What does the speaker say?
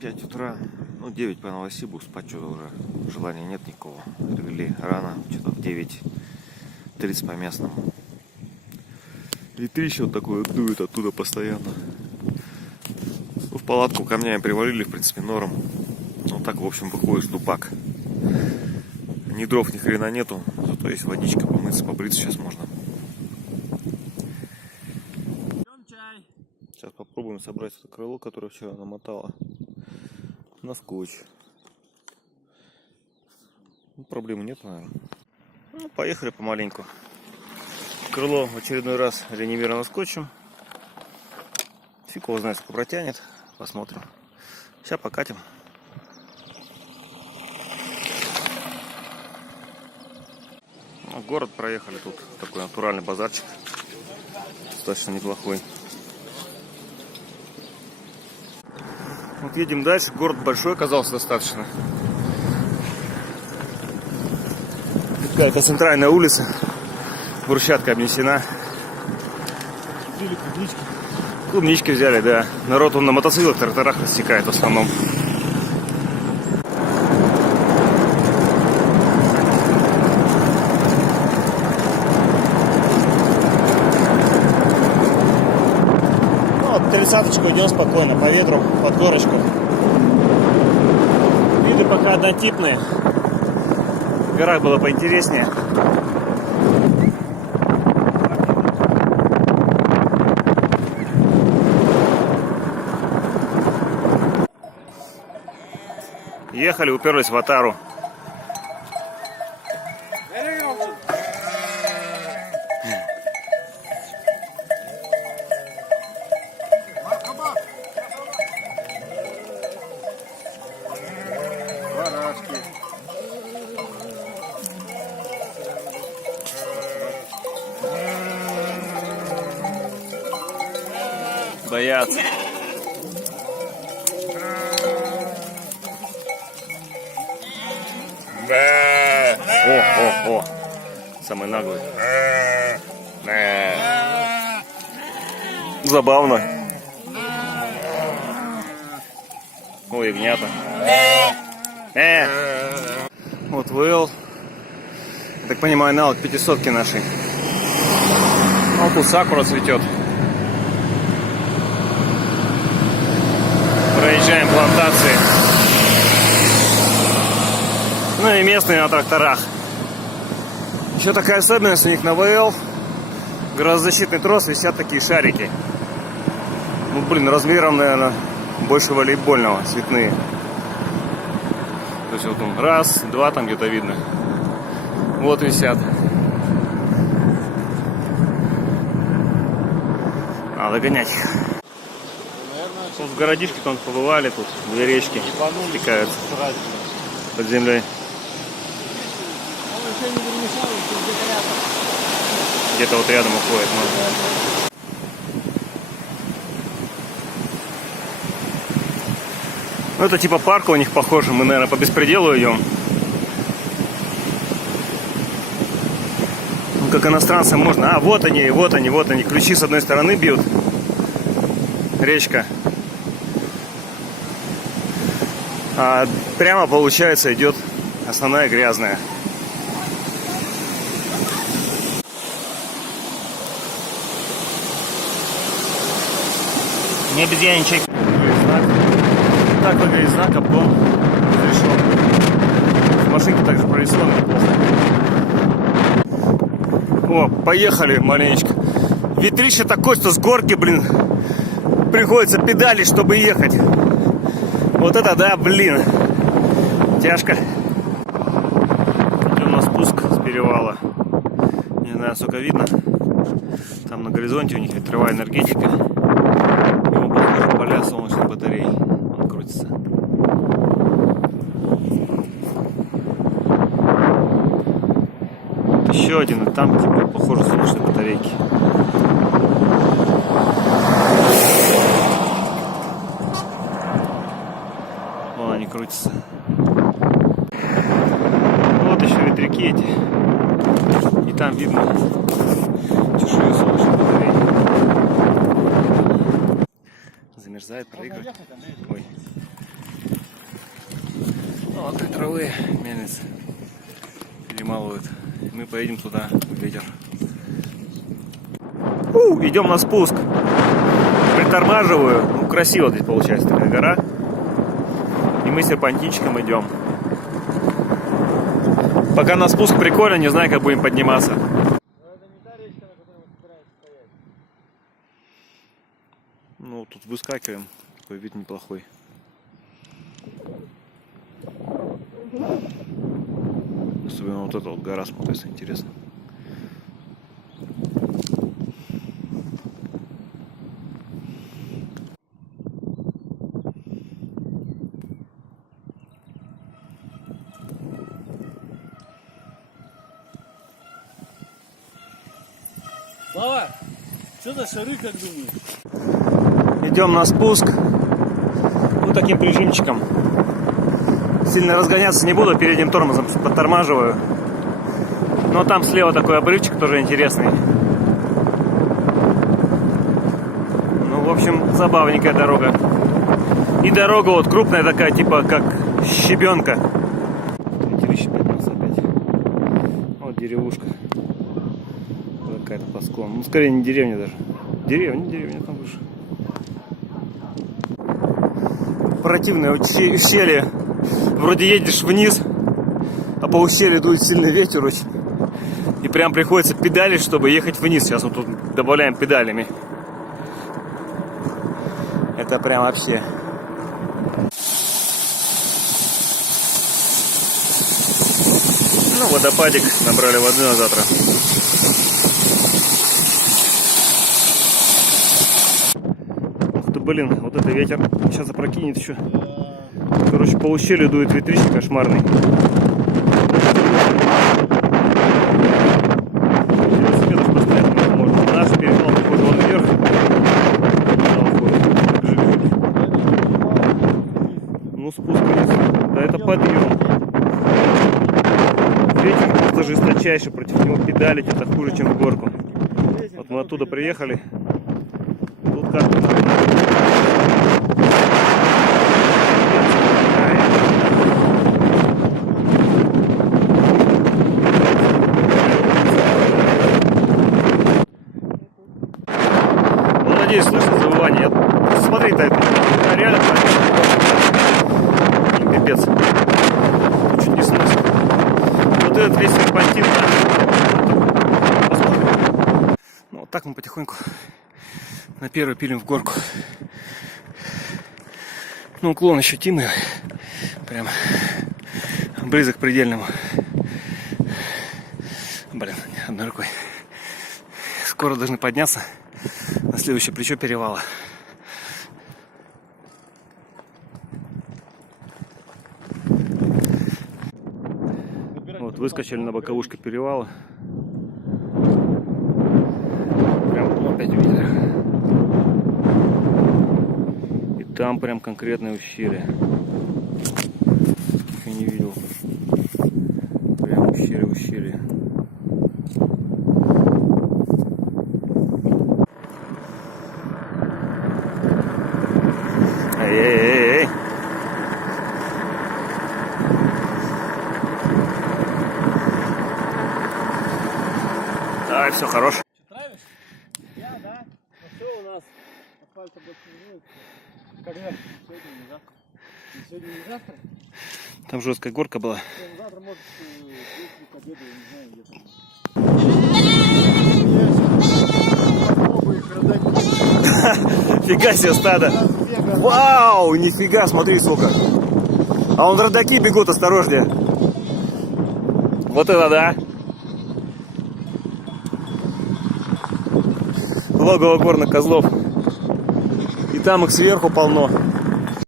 5 утра, ну 9 по Новосибу, спать что-то уже желания нет никакого. Легли рано, что-то в 9:30 по местному. Ветрище вот такое дует оттуда постоянно. Ну, в палатку камнями привалили, в принципе, норм. Ну так, в общем, выходишь дупак. Ни дров, ни хрена нету, зато есть водичка, помыться, побриться сейчас можно. Сейчас попробуем собрать это крыло, которое вчера намотало на скотч. Ну, проблемы нет, наверное. Ну, поехали помаленьку. Крыло в очередной раз реанимировано скотчем. Фиг его знает, сколько протянет. Посмотрим. Сейчас покатим. Ну, город проехали. Тут такой натуральный базарчик. Достаточно неплохой. Вот едем дальше. Город большой оказался достаточно. Какая-то центральная улица. Брусчаткой обнесена. Купили клубнички. Клубнички взяли, да. Народ он на мотоциклах, тракторах растекает в основном. Ну, вот 30-очку идем спокойно, по ветру, под горочку. Виды пока однотипные. В горах было поинтереснее. Ехали, уперлись в отару. Боятся. О, самый наглый. Забавно. Ой, ягнята. Вот ВЛ. Я так понимаю, аналог 500-ки нашей. Вот тут сакура цветет. Проезжаем плантации. Ну и местные на тракторах. Еще такая особенность у них на ВЛ. Грозозащитный трос, висят такие шарики. Ну блин, размером, наверное, больше волейбольного, цветные. То есть вот он раз, два там где-то видно. Вот висят. Надо гонять их. Вот в городишке там побывали, тут две речки стекаются под землей. Где-то вот рядом уходит. Ну это типа парка у них похоже. Мы, наверное, по беспределу идем. Ну, как иностранцам можно. А, вот они. Ключи с одной стороны бьют. Речка. А прямо, получается, идет основная грязная. Не обезьяничай. Так выглядит знак, обгон разрешен. В машинке также прорисовано неплохо. О, поехали маленечко. Ветрище такое, что с горки, блин, приходится педалить, чтобы ехать. Вот это да, блин. Тяжко. Тут у нас спуск с перевала. Не знаю, сколько видно. Там на горизонте у них ветровая энергетика. Ему похоже поля солнечных батарей. Он крутится. Еще один, и там типа похоже солнечные батарейки. Вон они крутятся. Вот еще ветряки эти. И там видно чешую солнечных батарей. Замерзает, проигрывает. Ой. травы, мельница перемалывают. Мы поедем туда, в ветер. Идем на спуск. Притормаживаю. Ну, красиво здесь получается такая гора. И мы серпантинчиком идем. Пока на спуск прикольно, не знаю, как будем подниматься. Ну, тут выскакиваем. Такой вид неплохой. Особенно вот эта вот гора смотрится интересно. Слава, что за шары, как думаешь? Идем на спуск. Вот таким прижимчиком. Сильно разгоняться не буду, передним тормозом подтормаживаю. Но там слева такой обрывчик тоже интересный. Ну, в общем, забавненькая дорога. И дорога вот крупная такая, типа как щебенка. Эти поднялся опять. Вот деревушка. Какая-то по склону. Ну, скорее не деревня даже. Деревня там выше. Противное ущелье. Вроде едешь вниз, а по ущелью дует сильный ветер очень. И прям приходится педалить, чтобы ехать вниз. Сейчас вот тут добавляем педалями. Это прям вообще. Ну, водопадик. Набрали воды на завтра. Ух ты, блин, вот это ветер. Сейчас опрокинет еще. Короче, по ущелью дует ветрищик кошмарный. Велосипедов поставить невозможно. Наш перевал похож вон вверх. Ну, спуск вниз. Да, это подъем. Ветер просто жесточайший. Против него педалить это хуже, чем в горку. Вот мы оттуда приехали. Тут как-то... Надеюсь, слышно завывание. Смотри-то, это реально пипец. Чуть не сносит. Вот этот весь серпантин. Посмотрим. Ну, вот так мы потихоньку на первый пилим в горку. Ну, уклон ощутимый. Прям близок к предельному. Блин, одной рукой. Скоро должны подняться на следующее плечо перевала. Вот выскочили на боковушку перевала. Прям опять увидели. И там прям конкретное ущелье. Еще не видел. Прям ущелье. Эй-эй-эй! Давай, все, хорош. Травишь? Я, да. Ну все у нас. Асфальта больше не будет. Когда? Сегодня, не завтра. Сегодня, не завтра? Там жесткая горка была. Завтра, может, к обеду, я не знаю, где там. Фига себе стадо. Вау, нифига, смотри, сколько. А вон родаки бегут, осторожнее. Вот это да. Логово горных козлов. И там их сверху полно.